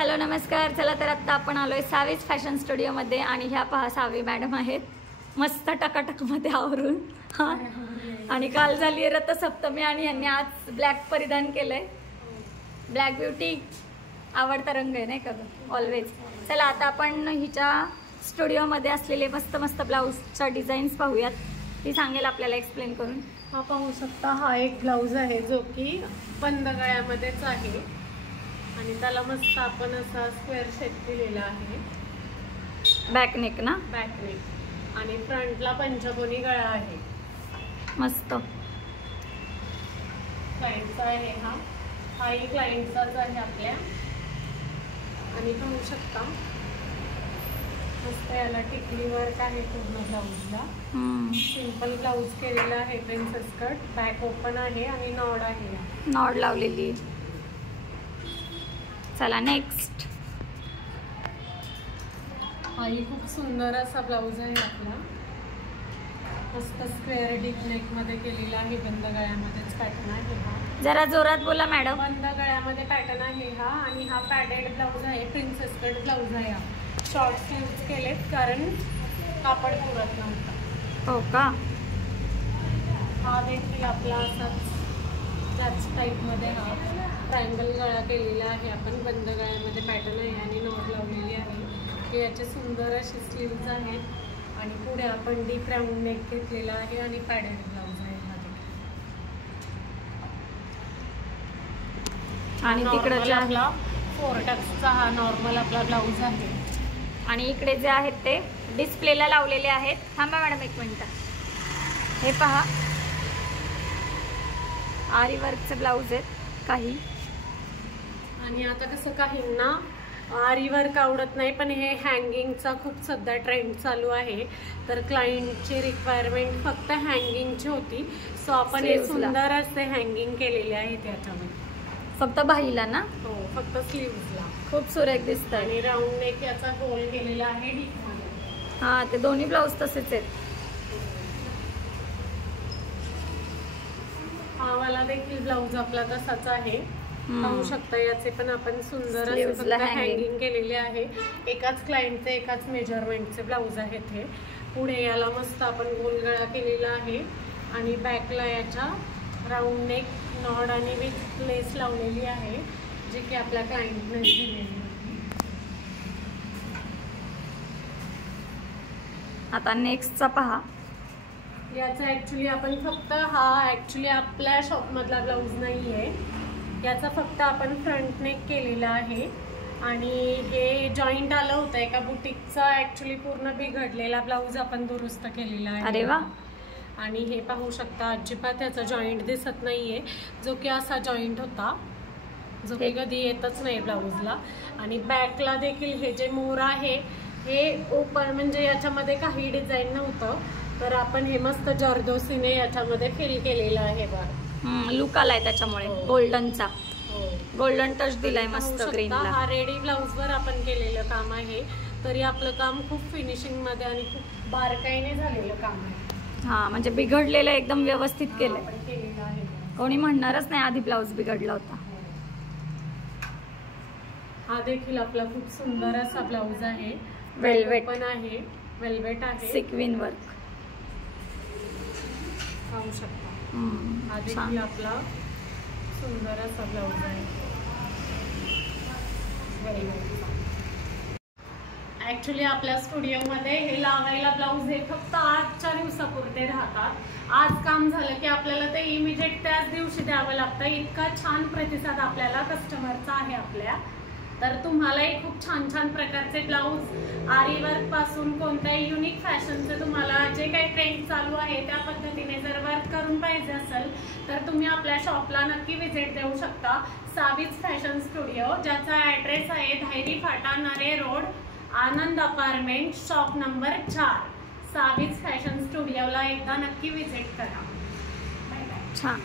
Hello नमस्कार. चला तर आता आपण आलोय सावीज फॅशन स्टुडिओमध्ये आणि ह्या पहा सावी मॅडम आहेत मस्त टकाटकमध्ये आवरून. हां, आणि काल झाली रथसप्तमी आणि यांनी आज ब्लॅक परिधान केलंय. ब्लॅक ब्युटी आवडता रंग आहे नाही का ऑलवेज. चला आता आपण हिच्या स्टुडिओमध्ये असलेले मस्त मस्त ब्लाऊजच्या डिझाईन्स पाहूयात. ती सांगेल आपल्याला एक्सप्लेन करून. हा पाहू शकता, हा एक ब्लाऊज आहे जो की बंद गळ्यामध्येच आहे आणि त्याला मस्त आपण असा स्क्वेअर शेप दिलेला आहे. बॅक नेक ना? बॅक नेक आणि फ्रंटला पंचकोनी गळा आहे. मस्त क्लायंटचा आहे हाही क्लायंटचाच आहे आपल्या. आणि पाहू शकता मस्त याला टिकली वर्क आहे पूर्ण ब्लाऊजला. सिंपल ब्लाऊज केलेला आहे, प्रिन्सेस कट, बॅक ओपन आहे आणि नॉड आहे, नॉड लावलेली. चला नेक्स्ट. हाही खूप सुंदर असा ब्लाऊज आहे आपला. मस्त स्क्वेअर डीप नेक मध्ये केलेला आहे. बंद गळ्यामध्येच पॅटर्न आहे हा. जरा जोरात बोला मॅडम. बंद गळ्यामध्ये पॅटर्न आहे हा आणि हा पॅडेड ब्लाऊज आहे. प्रिन्सेस कट ब्लाऊज आहे. हा शॉर्ट स्लीव्ज केलेत कारण कापड पुरत नव्हता. हो का? हा देखील आपला असाच त्याच टाईपमध्ये हा ट्रायंगल गळा केलेला आहे आपण. बंद गळ्यामध्ये पॅटर्न आहे आणि नॉट लावलेली आहे. याचे सुंदर असे स्लीव्ज आहेत आणि पुढे आपण डीप राऊंड नेक घेतलेला आहे आणि पॅडेड ब्लाऊज आहे हा देखील. आणि तिकडे आपला 4 टक्सचा हा नॉर्मल आपला ब्लाऊज आहे. आणि इकडे जे आहेत ते डिस्प्लेला लावलेले आहेत. थांबा मॅडम एक मिनिट. हे पहा आरी वर्कचे ब्लाऊज आहेत काही. आणि आता कसं काहींना आरी वर्क आवडत नाही पण हे हँगिंगचा खूप सध्या ट्रेंड चालू आहे. तर क्लायंटची रिक्वायरमेंट फक्त हँगिंगची होती. सो आपण हे सुंदर असे हँगिंग केलेले आहेत याच्यामध्ये. फक्त बाहीला ना? हो, फक्त स्लीव्हजला. खूप सुरेख दिसत आहे. आणि राऊंड नेक याचा गोल केलेला आहे डीप मध्ये. हा, ते दोन्ही ब्लाऊज तसेच आहेत. हा वाला देखील ब्लाऊज आपला तसाच आहे. पाहू शकता याचे पण आपण सुंदर असे हँगिंग केलेले आहे. एकाच क्लायंटचे एकाच मेजरमेंटचे ब्लाऊज आहेत हे. पुढे याला मस्त आपण गोल गळा केलेला आहे आणि बॅकला याच्या राऊंड नेक, नॉड आणि विथ लेस लावलेली आहे जे की आपल्या क्लायंटने दिलेली आहे. आता नेक्स्टचा पहा. याचा ऍक्च्युली आपण फक्त हा ऍक्च्युली आपल्या शॉप मधला ब्लाऊज नाही आहे. याचा फक्त आपण फ्रंट नेक केलेला आहे आणि हे जॉईंट आलं होतं एका बुटीकचा. ऍक्च्युली पूर्ण बिघडलेला ब्लाऊज आपण दुरुस्त केलेला आहे. अरे वा. आणि हे पाहू शकता अजिबात याचा जॉईंट दिसत नाहीये जो की असा जॉईंट होता जो की कधी येतच नाही ब्लाऊजला. आणि बॅकला देखील हे जे मोर आहे हे ओपन म्हणजे याच्यामध्ये काही डिझाईन नव्हतं तर आपण हे मस्त जर्दोसीने याच्यामध्ये फिल केलेलं आहे. बघा लुक आलाय त्याच्यामुळे गोल्डनचा. गोल्डन टच दिलाय मस्त ग्रीनला. हा रेडी ब्लाऊज वर आपण केलेलं काम आहे. तरी आपलं काम खूप फिनिशिंग मध्ये आणि खूप बारकाईने झालेलं काम आहे. हा, म्हणजे बिघडलेलं एकदम व्यवस्थित केलेलं आहे. कोणी म्हणणारच नाही आधी ब्लाऊज बिघडला होता. हा देखील आपला खूप सुंदर असा ब्लाऊज आहे. वेल्वेट पण आहे, वेल्वेट आहे, सिक्विन वर्क पाहू शकता. हा देखील आपला सुंदर असा ब्लाऊज आहे. ऍक्च्युली आपल्या स्टुडिओमध्ये हे लावायला ब्लाऊज हे फक्त आजच्या दिवसापुरते राहतात. आज काम झालं की आपल्याला ते इमिजिएट त्याच दिवशी द्यावं लागतं. इतका छान प्रतिसाद आपल्याला कस्टमरचा आहे आपल्या. तर तुम्हालाही खूप छान छान प्रकारचे ब्लाऊज आरी वर्क पासून कोणत्याही युनिक फॅशनचे तुम्हाला जे काही ट्रेंड चालू आहे त्या पद्धतीने जर वर्क करून पाहिजे असेल तर तुम्ही आपल्या शॉपला नक्की व्हिजिट देऊ शकता. सावीज फॅशन स्टुडिओ, ज्याचा ऍड्रेस आहे Dhayari Phata, Nare road, Anand apartment, shop number 4. Savi's fashion स्टुडिओला एकदा नक्की व्हिजिट करा. Bye bye. छान.